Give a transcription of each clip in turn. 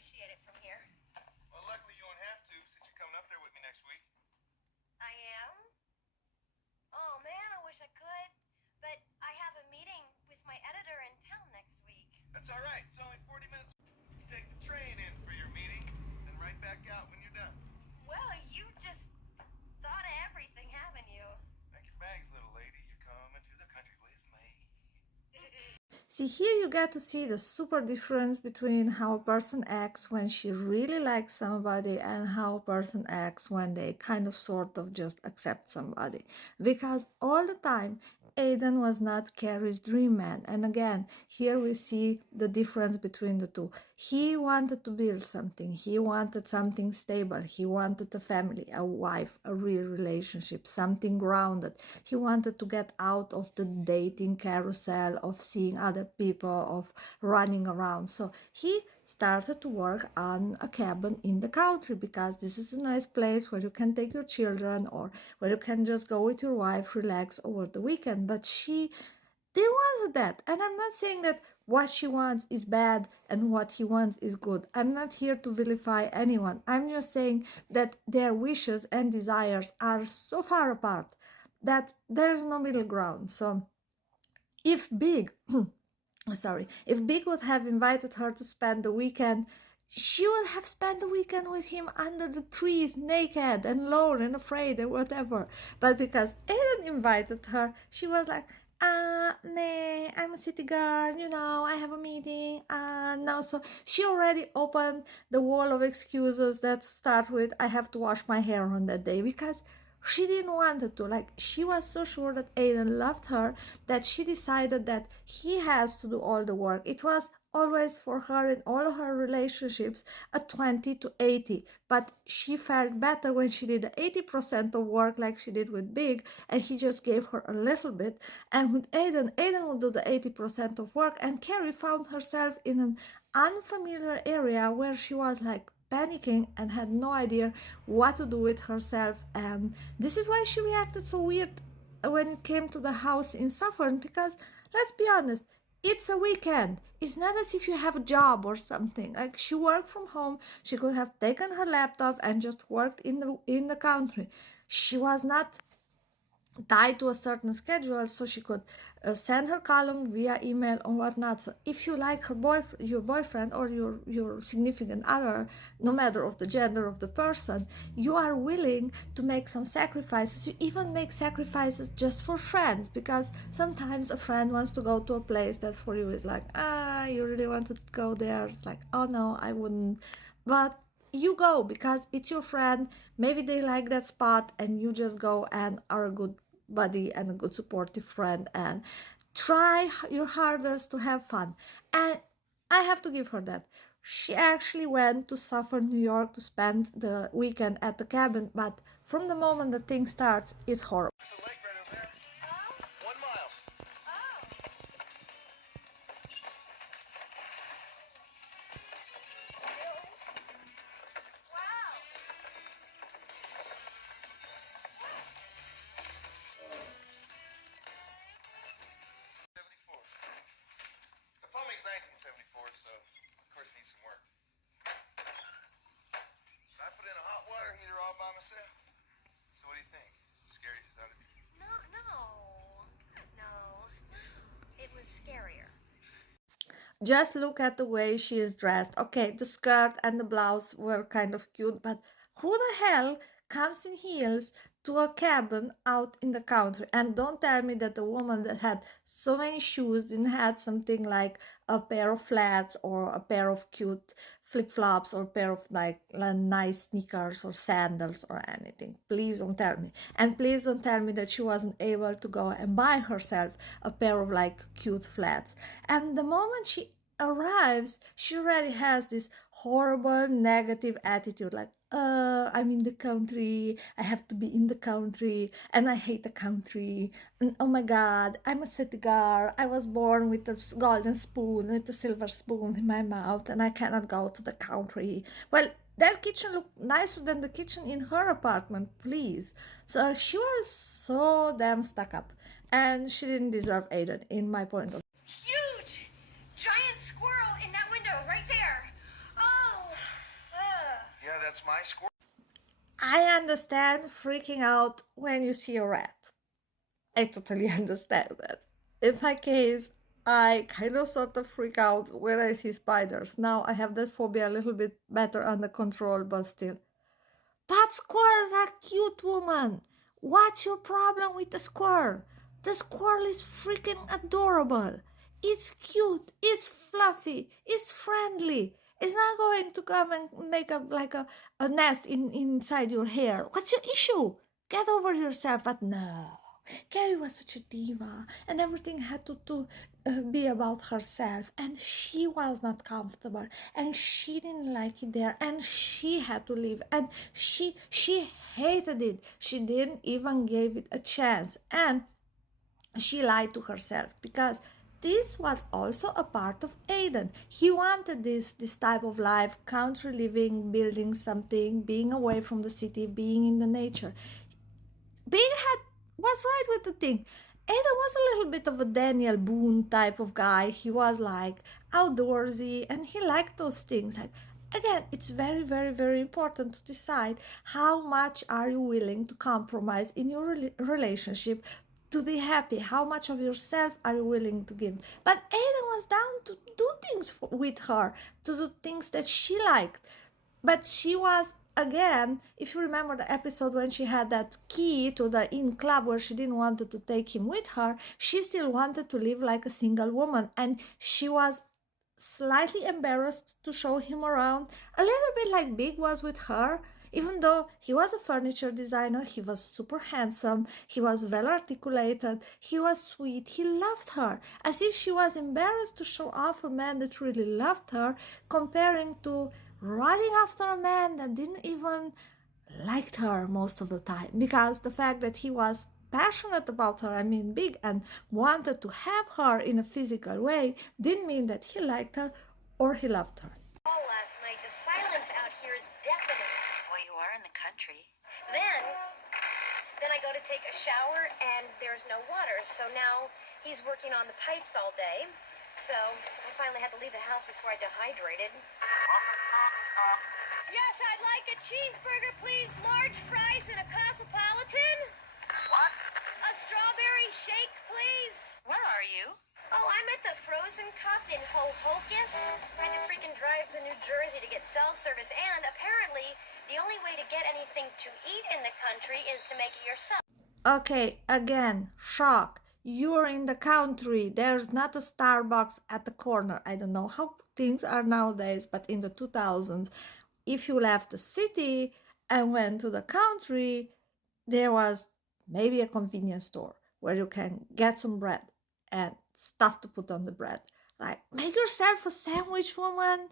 appreciate it from here. Well, luckily you won't have to, since you're coming up there with me next week. I am? Oh, man, I wish I could. But I have a meeting with my editor in town next week. That's all right. It's only 40 minutes. You take the train in for your meeting, then right back out when you're done. Well, you just thought of everything, haven't you? Pack your bags, little lady. You're coming to the country with me. See, here you get to see the super difference between how a person acts when she really likes somebody and how a person acts when they kind of sort of just accept somebody. Because all the time, Aidan was not Carrie's dream man. And again, here we see the difference between the two. He wanted to build something. He wanted something stable. He wanted a family, a wife, a real relationship, something grounded. He wanted to get out of the dating carousel of seeing other people, of running around. So he started to work on a cabin in the country because this is a nice place where you can take your children or where you can just go with your wife, relax over the weekend. But she didn't want that. And I'm not saying that what she wants is bad and what he wants is good. I'm not here to vilify anyone. I'm just saying that their wishes and desires are so far apart that there's no middle ground. So if Big if Big would have invited her to spend the weekend, she would have spent the weekend with him under the trees, naked and alone and afraid and whatever. But because Aidan invited her, she was like, nah, I'm a city girl, I have a meeting, no. So she already opened the wall of excuses that start with, I have to wash my hair on that day, because she didn't want it to. Like, she was so sure that Aidan loved her that she decided that he has to do all the work. It was always for her in all her relationships a 20 to 80, but she felt better when she did 80% of work like she did with Big, and he just gave her a little bit. And with Aidan would do the 80% of work, and Carrie found herself in an unfamiliar area where she was like panicking and had no idea what to do with herself. And this is why she reacted so weird when it came to the house in Suffern, because let's be honest, it's a weekend. It's not as if you have a job or something. Like, she worked from home. She could have taken her laptop and just worked in the country. She was not tied to a certain schedule, so she could send her column via email or whatnot. So if you like your boyfriend or your significant other, no matter of the gender of the person, you are willing to make some sacrifices. You even make sacrifices just for friends, because sometimes a friend wants to go to a place that for you is like, you really want to go there. It's like, oh no, I wouldn't. But you go because it's your friend. Maybe they like that spot, and you just go and are a good buddy and a good supportive friend and try your hardest to have fun. And I have to give her that. She actually went to Suffern, New York to spend the weekend at the cabin, but from the moment the thing starts, it's horrible. There's a lake right over there. Oh, 1 mile. oh. Really? Wow. 74. The plumbing's 1974, so of course it needs some work. I put in a hot water heater all by myself. So what do you think? Scary as you thought it'd be? No. It was scarier. Just look at the way she is dressed. Okay, the skirt and the blouse were kind of cute, but who the hell comes in heels to a cabin out in the country? And don't tell me that the woman that had so many shoes didn't have something like a pair of flats or a pair of cute flip-flops or a pair of like nice sneakers or sandals or anything. Please don't tell me. And please don't tell me that she wasn't able to go and buy herself a pair of like cute flats. And the moment she arrives, she already has this horrible negative attitude, like, I'm in the country, I have to be in the country, and I hate the country, and oh my god, I'm a city girl, I was born with a golden spoon, with a silver spoon in my mouth, and I cannot go to the country. Well, that kitchen looked nicer than the kitchen in her apartment, please. So she was so damn stuck up, and she didn't deserve Aidan, in my point of view. Huge! Giant squirrel in that window right there. Oh, That's my score. I understand freaking out when you see a rat. I totally understand that. In my case, I kind of sort of freak out when I see spiders. Now I have that phobia a little bit better under control, but still. But squirrels are cute, woman. What's your problem with the squirrel? The squirrel is freaking adorable. It's cute, it's fluffy, it's friendly. It's not going to come and make a nest inside your hair. What's your issue? Get over yourself. But no. Carrie was such a diva, and everything had to be about herself, and she was not comfortable, and she didn't like it there, and she had to leave, and she hated it. She didn't even give it a chance, and she lied to herself because this was also a part of Aidan. He wanted this type of life, country living, building something, being away from the city, being in the nature. Big Head was right with the thing. Ada was a little bit of a Daniel Boone type of guy. He was like outdoorsy and he liked those things. Like, again, it's very, very, very important to decide how much are you willing to compromise in your relationship to be happy. How much of yourself are you willing to give? But Ada was down to do things with her, to do things that she liked. But she was, again, if you remember the episode when she had that key to the inn club where she didn't want to take him with her, she still wanted to live like a single woman, and she was slightly embarrassed to show him around, a little bit like Big was with her. Even though he was a furniture designer, he was super handsome, he was well articulated, he was sweet, he loved her, as if she was embarrassed to show off a man that really loved her, comparing to running after a man that didn't even like her most of the time, because the fact that he was passionate about her, I mean Big, and wanted to have her in a physical way didn't mean that he liked her or he loved her. All last night, the silence out here is deafening. Well, you are in the country. Then I go to take a shower and there's no water, so now he's working on the pipes all day. So I finally had to leave the house before I dehydrated. Yes, I'd like a cheeseburger, please. Large fries and a cosmopolitan. What? A strawberry shake, please. Where are you? Oh, I'm at the Frozen Cup in Ho-Hocus. I had to freaking drive to New Jersey to get cell service, and apparently the only way to get anything to eat in the country is to make it yourself. Okay, again, shock. You're in the country. There's not a Starbucks at the corner. I don't know how things are nowadays, but in the 2000s, if you left the city and went to the country, there was maybe a convenience store where you can get some bread and stuff to put on the bread. Like, make yourself a sandwich, woman.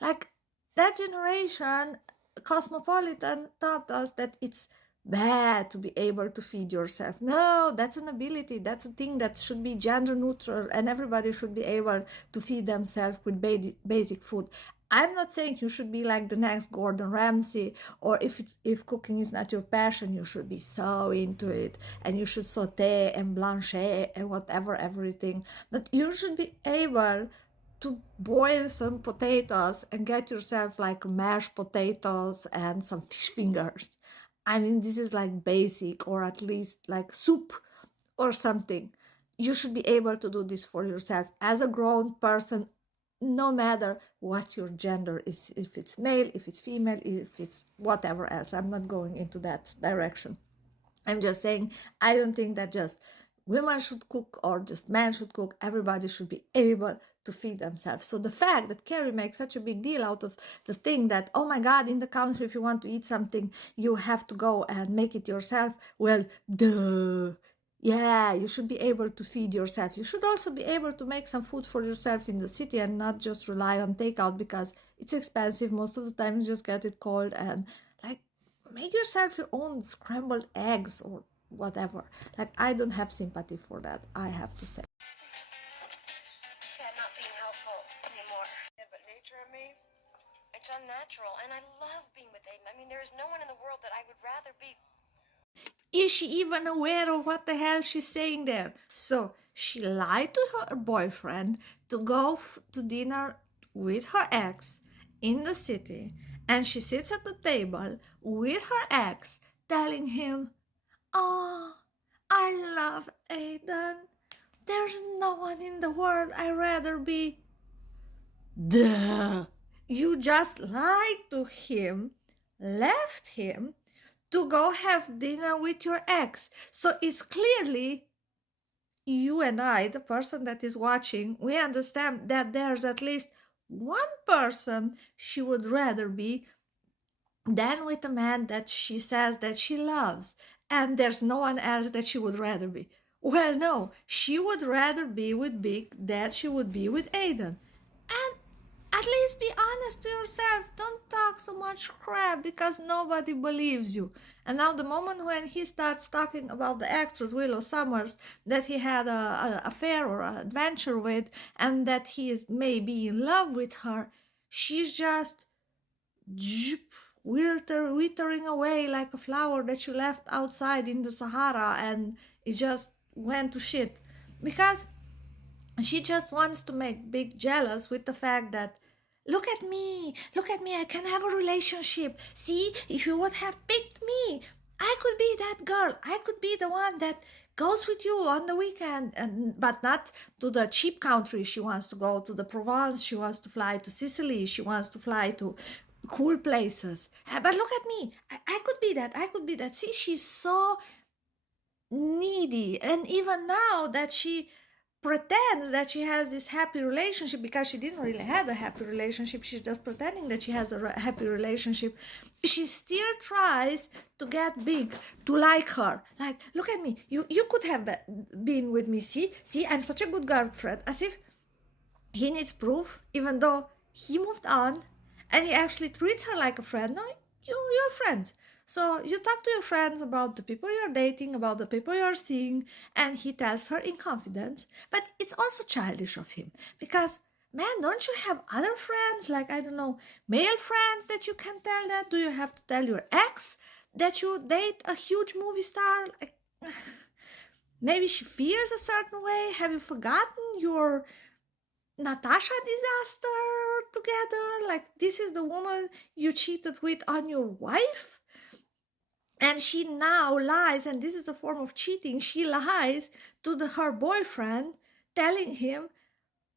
Like, that generation, Cosmopolitan, taught us that it's bad to be able to feed yourself. No, that's an ability. That's a thing that should be gender neutral, and everybody should be able to feed themselves with basic food. I'm not saying you should be like the next Gordon Ramsay, or if cooking is not your passion, you should be so into it and you should saute and blancher and whatever, everything. But you should be able to boil some potatoes and get yourself like mashed potatoes and some fish fingers. I mean, this is like basic, or at least like soup or something. You should be able to do this for yourself as a grown person, no matter what your gender is, if it's male, if it's female, if it's whatever else. I'm not going into that direction. I'm just saying, I don't think that just women should cook or just men should cook. Everybody should be able to feed themselves. So the fact that Carrie makes such a big deal out of the thing that, oh my God, in the country, if you want to eat something, you have to go and make it yourself. Well, duh. Yeah, you should be able to feed yourself. You should also be able to make some food for yourself in the city and not just rely on takeout because it's expensive. Most of the time you just get it cold, and like, make yourself your own scrambled eggs or whatever. Like, I don't have sympathy for that, I have to say. Yeah, not being helpful anymore. Yeah, but nature and me, It's unnatural, and I love being with Aiden. I mean, there is no one in the world that I would rather be. Is she even aware of what the hell she's saying there? So she lied to her boyfriend to go to dinner with her ex in the city, And she sits at the table with her ex, telling him, "Oh, I love Aidan. There's no one in the world I'd rather be." Duh! You just lied to him, left him to go have dinner with your ex. So it's clearly you and I, the person that is watching, we understand that there's at least one person she would rather be than with a man that she says that she loves, and there's no one else that she would rather be. Well, no, she would rather be with Big than she would be with Aidan. And at least be honest to yourself. Don't talk so much crap because nobody believes you. And now the moment when he starts talking about the actress Willow Summers that he had a affair or an adventure with, and that he is maybe in love with her, she's just withering away like a flower that you left outside in the Sahara and it just went to shit. Because she just wants to make Big jealous with the fact that, look at me, I can have a relationship. See, if you would have picked me, I could be that girl. I could be the one that goes with you on the weekend, but not to the cheap country. She wants to go to the Provence. She wants to fly to Sicily. She wants to fly to cool places. But look at me. I could be that. I could be that. See, she's so needy. And even now that she pretends that she has this happy relationship, because she didn't really have a happy relationship, she's just pretending that she has a happy relationship, she still tries to get Big to like her. Like, look at me, you could have been with me. See, I'm such a good girlfriend. As if he needs proof, even though he moved on and he actually treats her like a friend. No, you're friends. So you talk to your friends about the people you're dating, about the people you're seeing, and he tells her in confidence. But it's also childish of him because, man, don't you have other friends, like, I don't know, male friends that you can tell that? Do you have to tell your ex that you date a huge movie star? Like, maybe she feels a certain way. Have you forgotten your Natasha disaster together? Like, this is the woman you cheated with on your wife? And she now lies, and this is a form of cheating. She lies to her boyfriend, telling him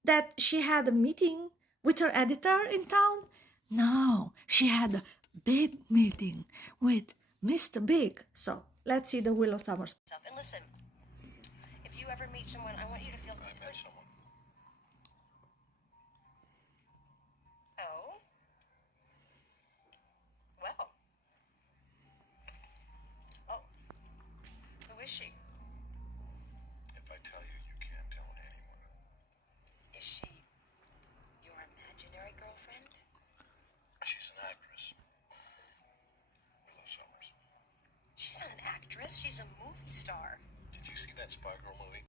that she had a meeting with her editor in town. No, she had a big meeting with Mr. Big. So let's see the Willow Summers. And listen, if you ever meet someone, I want you to feel. I met someone. Oh? Well. Oh. Who is she? If I tell you, you can't tell anyone. Is she your imaginary girlfriend? She's an actress. Willow Summers. She's not an actress, she's a movie star. Did you see that Spy Girl movie?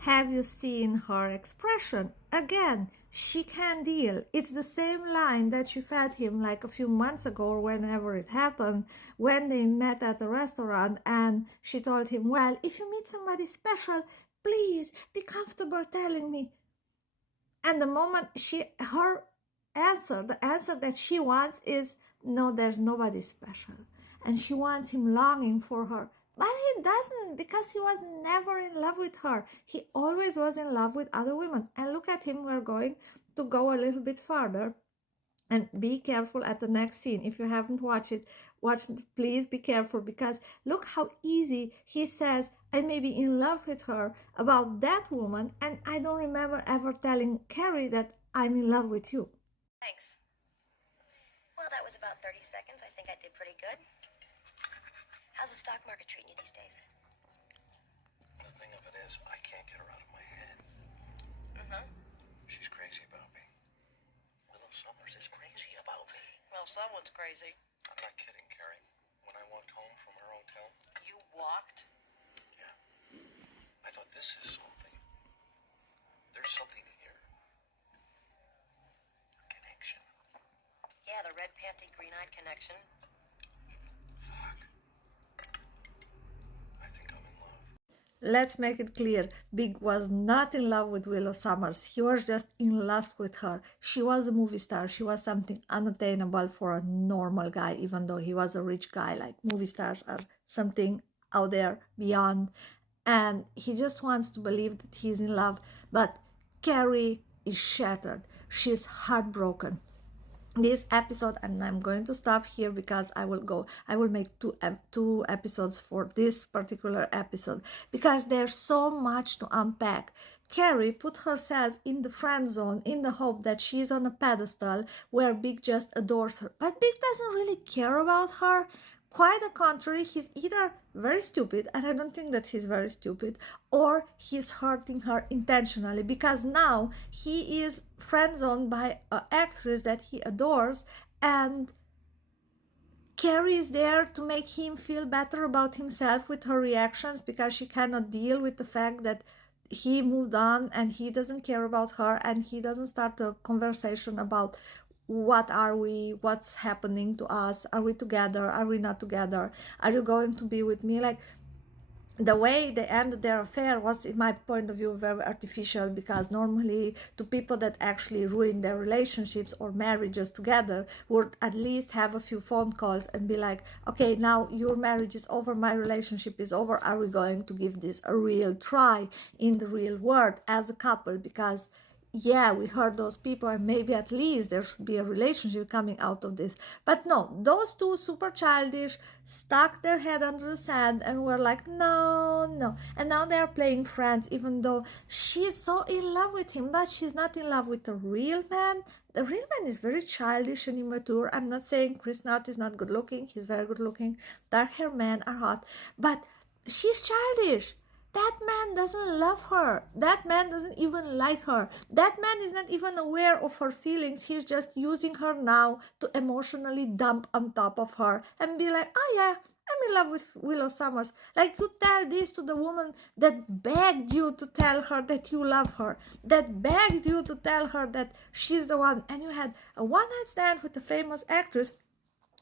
Have you seen her expression? Again, she can deal. It's the same line that she fed him like a few months ago or whenever it happened, when they met at the restaurant and she told him, well, if you meet somebody special, please be comfortable telling me. And the moment her answer, the answer that she wants is, no, there's nobody special. And she wants him longing for her. But he doesn't, because he was never in love with her. He always was in love with other women. And look at him, we're going to go a little bit farther. And be careful at the next scene. If you haven't watched it, please be careful, because look how easy he says, I may be in love with her, about that woman, and I don't remember ever telling Carrie that I'm in love with you. Thanks. Well, that was about 30 seconds. I think I did pretty good. How's the stock market treating you these days? The thing of it is, I can't get her out of my head. Mm-hmm. She's crazy about me. Willow Summers is crazy about me. Well, someone's crazy. I'm not kidding, Carrie. When I walked home from her hotel, You walked? yeah, I thought, this is something. There's something here. A connection. Yeah, the red panty, green-eyed connection. Fuck. I think I'm in love. let's make it clear. Big was not in love with Willow Summers. He was just in lust with her. She was a movie star. She was something unattainable for a normal guy, even though he was a rich guy. Like, movie stars are something out there beyond. And he just wants to believe that he's in love. But Carrie is shattered. She's heartbroken. This episode, and I'm going to stop here because I will make two episodes for this particular episode, because there's so much to unpack. Carrie put herself in the friend zone in the hope that she's on a pedestal where Big just adores her, but Big doesn't really care about her. Quite the contrary, he's either very stupid, and I don't think that he's very stupid, or he's hurting her intentionally, because now he is friend-zoned by an actress that he adores, and Carrie is there to make him feel better about himself with her reactions, because she cannot deal with the fact that he moved on and he doesn't care about her, and he doesn't start a conversation about what are we, what's happening to us, are we together, are we not together, are you going to be with me? Like, the way they ended their affair was, in my point of view, very artificial, because normally two people that actually ruin their relationships or marriages together would at least have a few phone calls and be like, okay, now your marriage is over, my relationship is over, are we going to give this a real try in the real world as a couple? Because yeah, we heard those people, and maybe at least there should be a relationship coming out of this. But no, those two, super childish, stuck their head under the sand and were like, no, no. And now they are playing friends, even though she's so in love with him that she's not in love with the real man. The real man is very childish and immature. I'm not saying Chris Nutt is not good looking. He's very good looking. Dark hair men are hot. But she's childish. That man doesn't love her. That man doesn't even like her. That man is not even aware of her feelings. He's just using her now to emotionally dump on top of her and be like, oh yeah, I'm in love with Willow Summers. Like, you tell this to the woman that begged you to tell her that you love her, that begged you to tell her that she's the one, and you had a one-night stand with a famous actress,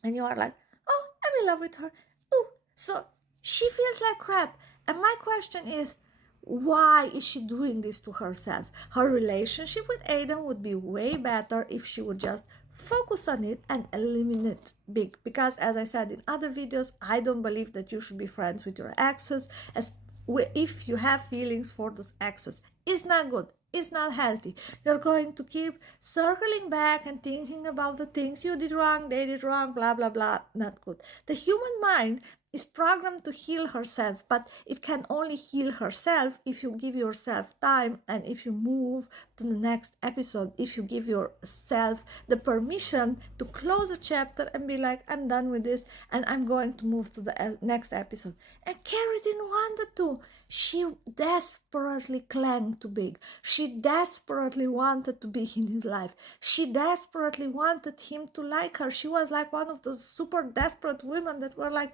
and you are like, oh, I'm in love with her. Oh, so she feels like crap. And my question is, why is she doing this to herself? Her relationship with Aidan would be way better if she would just focus on it and eliminate Big. Because, as I said in other videos, I don't believe that you should be friends with your exes, as if you have feelings for those exes. It's not good. It's not healthy. You're going to keep circling back and thinking about the things you did wrong, they did wrong, blah, blah, blah. Not good. The human mind is programmed to heal herself, but it can only heal herself if you give yourself time and if you move to the next episode, if you give yourself the permission to close a chapter and be like, I'm done with this and I'm going to move to the next episode. And Carrie didn't want it to. She desperately clung to Big. She desperately wanted to be in his life. She desperately wanted him to like her. She was like one of those super desperate women that were like,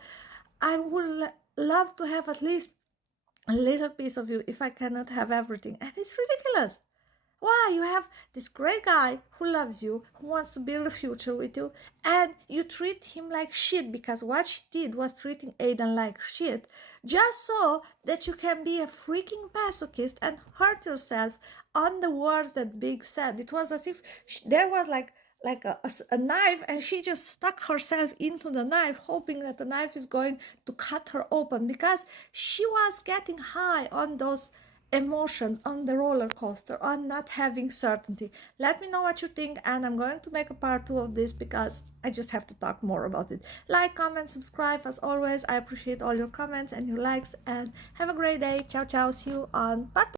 I would love to have at least a little piece of you if I cannot have everything. And it's ridiculous. Why? You have this great guy who loves you, who wants to build a future with you, and you treat him like shit, because what she did was treating Aidan like shit, just so that you can be a freaking masochist and hurt yourself on the words that Big said. It was as if there was like a knife, and she just stuck herself into the knife, hoping that the knife is going to cut her open, because she was getting high on those emotions, on the roller coaster, on not having certainty. Let me know what you think, and I'm going to make a part 2 of this because I just have to talk more about it. Like, comment, subscribe. As always, I appreciate all your comments and your likes, and have a great day. Ciao, ciao. See you on part 2.